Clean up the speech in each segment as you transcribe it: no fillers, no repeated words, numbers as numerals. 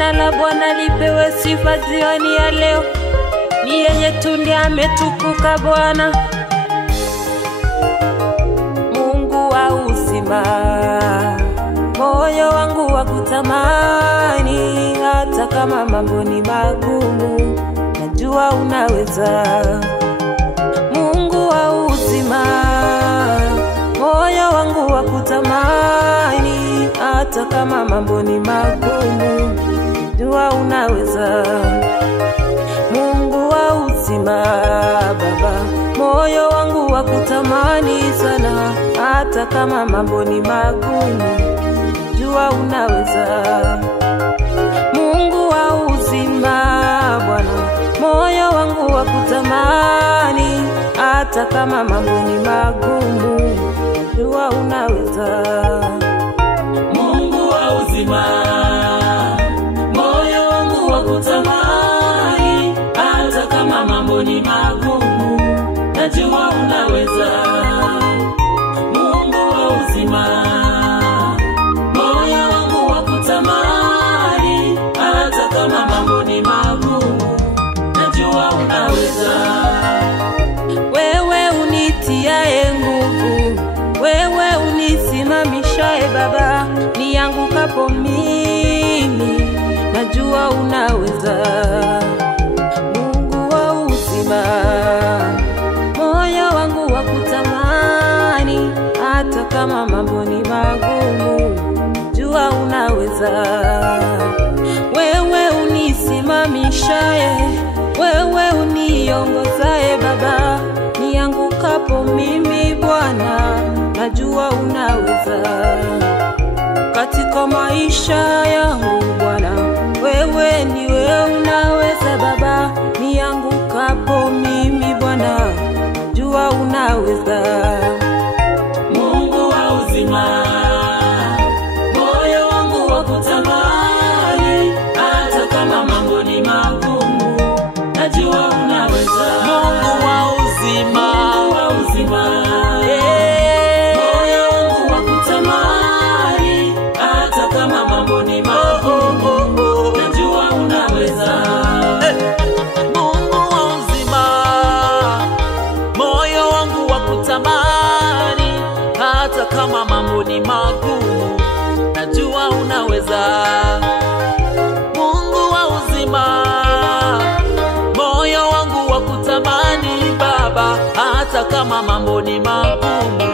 Jina la Bwana lipewe sifa jioni ya leo. Ni yeye tu ndiye ametukuka Bwana, Mungu wa uzima. Moyo wangu wakutamani, hata kama mambo ni magumu, najua unaweza. Mungu wa uzima, moyo wangu wakutamani, hata kama mambo ni magumu, najua unaweza. Mungu wa uzima Baba, moyo wangu wakutamani sana, hata kama mambo ni magumu, najua unaweza. Mungu wa uzima Bwana, moyo wangu wakutamani, hata kama mambo ni magumu, najua unaweza. Mungu wa uzima, moyo wangu wakutamani, hata kama mambo ni magumu, najua unaweza. Mungu wa uzima, moyo wangu wakutamani, hata kama mambo ni magumu, najua unaweza. Wewe unitiaye nguvu, wewe unisimamishaye Baba, niangukapo mimi, najua unaweza. Mungu wa uzima, moyo wangu wakutamani, hata kama mambo ni magumu, najua unaweza. Wewe unisimamishaye, wewe uniongozaye Baba, niangukapo mimi Bwana, najua unaweza. Katika maisha yangu Bwana, wewe ndiwe unaweza Baba, niangukapo mimi Bwana, najua unaweza. Mungu wa uzima, moyo wangu wakutamani, hata kama mambo ni magumu, najua unaweza. Mungu wa uzima, Mungu wa uzima, moyo wangu wakutamani, hata kama mambo ni magumu, najua unaweza. Mungu wa uzima, moyo wangu wakutamani, hata kama mambo ni magumu, najua unaweza. Mungu wa uzima, moyo wangu wakutamani Baba, hata kama mambo ni magumu,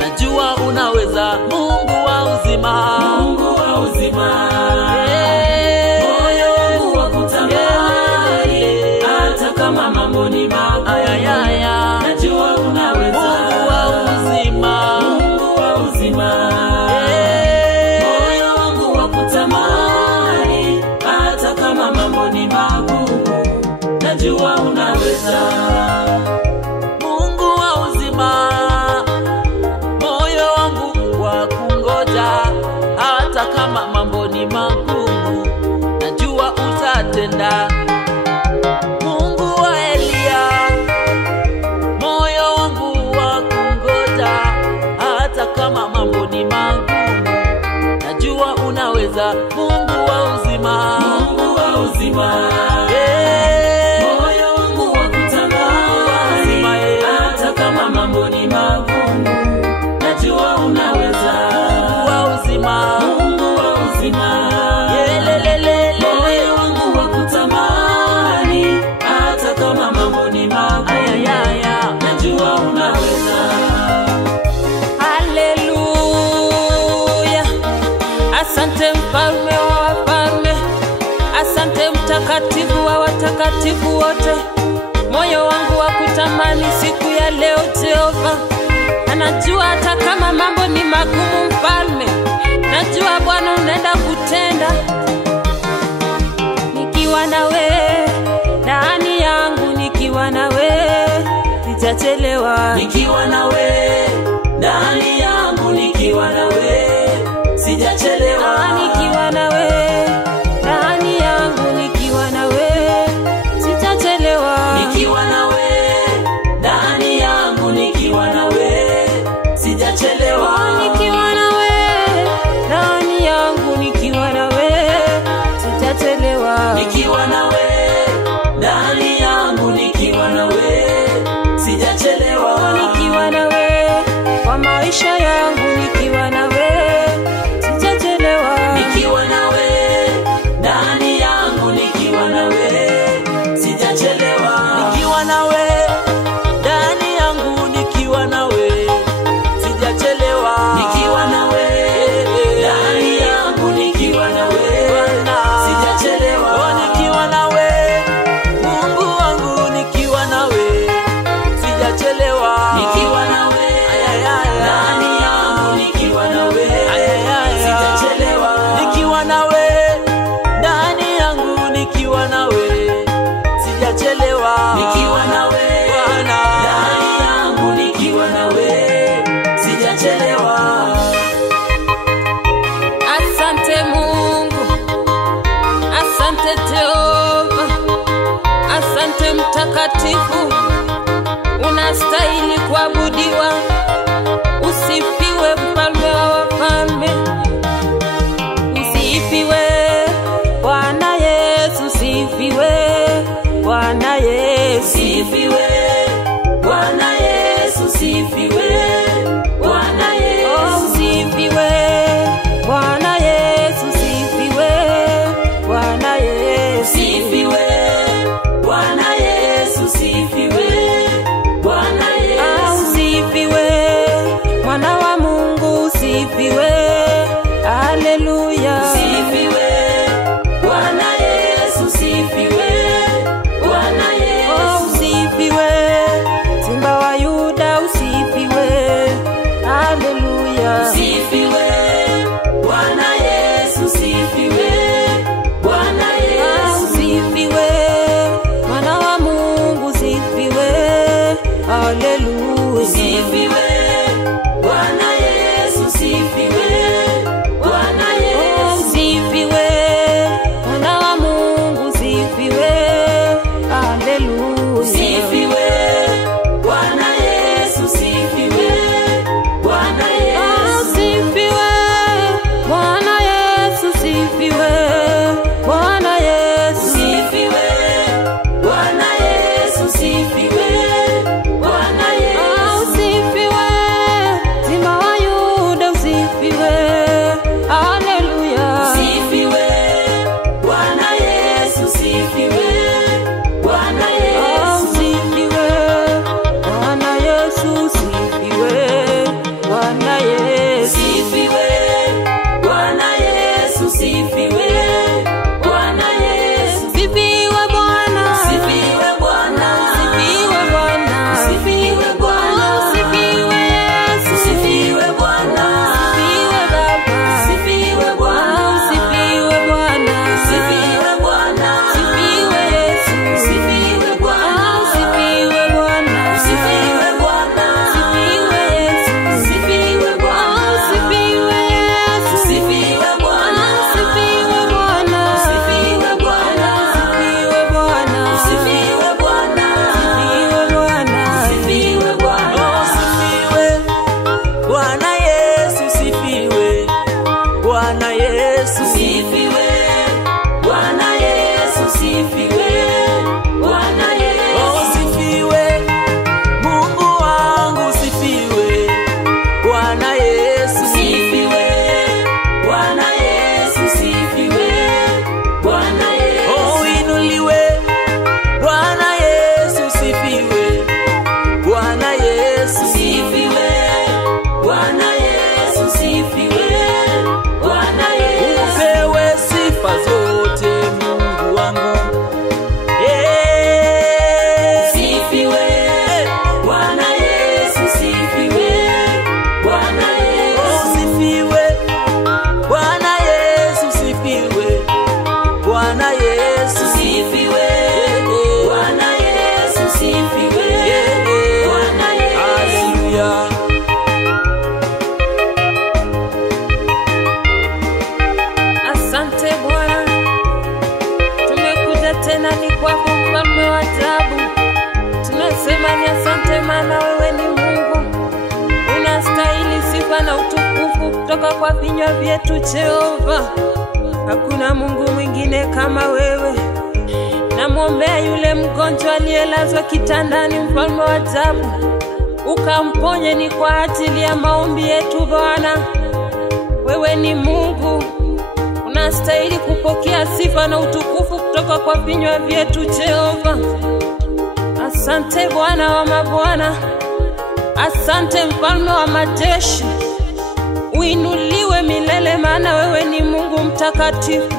najua unaweza. Mungu wa uzima, Mungu wa uzima, moyo wangu wakutamani, hata kama mambo ni magumu, najua unaweza. Mungu wa uzima, Mungu wa uzima, moyo wangu wakutamani, hata kama mambo ni magumu, najua unaweza. Mungu wa uzima, moyo wangu wakungoja, hata kama mambo ni magumu, najua utatenda. Mungu wa Elia, moyo wangu wakungoja, hata kama mambo ni magumu, najua unaweza. Mungu wa uzima, Mungu wa uzima, moyo wangu wakutamani, hata kama mambo ni magumu, najua unaweza. Mungu wa uzima, Mungu wa uzima, moyo wangu wakutamani, hata kama mambo ni magumu, najua unaweza. Haleluya, asante mfalme wa wafalme, asante mtakatifu wa watakatifu wote. Moyo wangu wakutamani siku ya leo Jehova, anajua hata kama mambo ni magumu Mfalme, najua Bwana unaenda kutenda. Nikiwa nawe ndani yangu, nikiwa nawe sitachelewa. Nikiwa nawe ndani yangu, nikiwa nawe sijachelewa. Nikiwa nawe ndani yangu, nikiwa nawe sitachelewa. Nikiwa nawe ndani yangu, nikiwa nawe sijachelewa. Nikiwa nawe ndani yangu, nikiwa nawe sitachelewa. maisha yangu nikiwa nawe, sijachelewa. Nikiwa nawe, ndani yangu nikiwa nawe, sijachelewa. Nikiwa nawe, ndani yangu nikiwa nawe, sijachelewa. Nikiwa nawe, ndani yangu nikiwa nawe, sijachelewa. Oh, nikiwa nawe, Mungu wangu nikiwa nawe, sijachelewa. Nikiwa nawe, ndani yangu nikiwa nawe, sijachelewa. Nikiwa nawe, ndani yangu nikiwa nawe, sijachelewa. Nikiwa nawe, ndani yangu nikiwa nawe, sijachelewa. Asante Mungu, asante Jehova, asante Mtakatifu, unastahili kuabudiwa. Usifiwe mfalme wa wafalme, usifiwe Bwana Yesu, usifiwe Bwana Yesu. Sifiwe Bwana Yesu, sifiwe Bwana Yesu. Oh, usifiwe Bwana Yesu, usifiwe Bwana Yesu. Sifiwe Bwana Yesu, sifiwe Bwana Ah, Yesu. usifiwe Mwana wa Mungu, usifiwe. Haleluya. Sifiwe Bwana Yesu, sifiwe Bwana Oh, Yesu. usifiwe Simba wa Yuda, usifiwe. Haleluya. Sifiwe Bwana Yesu, sifiwe Bwana Ah, Yesu. usifiwe Mwana wa Mungu, usifiwe. Haleluya. Sifiwe Bwana Yesu, sifiwe Bwana Oh, Yesu. usifiwe Mwana wa Mungu, usifiwe. Haleluya. Sifiwe Bwana Yesu, sifiwe Bwana Ah, Yesu. usifiwe Bwana Yesu, usifiwe Bwana Yesu. Sifiwe Bwana Yesu, sifiwe Bwana Ah, Yesu. usifiwe Simba wa Yuda, usifiwe. Haleluya. Sifiwe Bwana Yesu, sifiwe Bwana Ah, Yesu. usifiwe Bwana Yesu, usifiwe Bwana Yesu. Sifiwe Bwana Yesu, sifiwe Bwana Yesu. Usifiwe Bwana. Sifiwe Bwana. Usifiwe Bwana. Sifiwe Bwana. Usifiwe Yesu. Sifiwe Bwana. Usifiwe Baba. Sifiwe Bwana. Usifiwe Bwana. Sifiwe Bwana. Usifiwe Yesu. Sifiwe Bwana. Usifiwe Bwana. Sifiwe Bwana. Usifiwe Yesu. Sifiwe Bwana. Usifiwe Yesu. Sifiwe Bwana. Usifiwe Bwana. Sifiwe Bwana. Usifiwe Bwana. Sifiwe Bwana. Usifiwe Bwana. Sifiwe Bwana. Oh, sifiwe Bwana Yesu, sifiwe Bwana Yesu. Sifiwe Bwana Yesu, sifiwe Bwana Oh, Yesu. sifiwe Mungu wangu, sifiwe Bwana Yesu. Sifiwe Bwana Yesu, sifiwe Bwana Yesu. Oh, inuliwe Bwana Yesu, sifiwe Bwana Yesu. Sifiwe Bwana Yesu, sifiwe Bwana Yesu. Upewe sifa zote Mungu wangu. Sifiwe Bwana Yesu, sifiwe Bwana Yesu. Oh, sifiwe Bwana Yesu, sifiwe Bwana Yesu. Sifiwe Bwana Yesu, sifiwe Bwana Yesu. Haleluya. Asante Bwana, tumekuja tena ni kwako mfalme wa ajabu. Tunasema ni asante, maana wewe ni Mungu, unastahili sifa na utukufu kutoka kwa vinywa vyetu. Jehova, hakuna Mungu mwingine kama wewe. Namwombea yule mgonjwa aliyelazwa kitandani, mfalme wa ajabu, ukamponye. Ni kwa ajili ya maombi yetu Bwana. Wewe ni Mungu, unastahili kupokea sifa na utukufu kutoka kwa vinywa vyetu Jehova. Asante Bwana wa mabwana, asante Mfalme wa majeshi. Uinuliwe milele, maana wewe ni Mungu mtakatifu.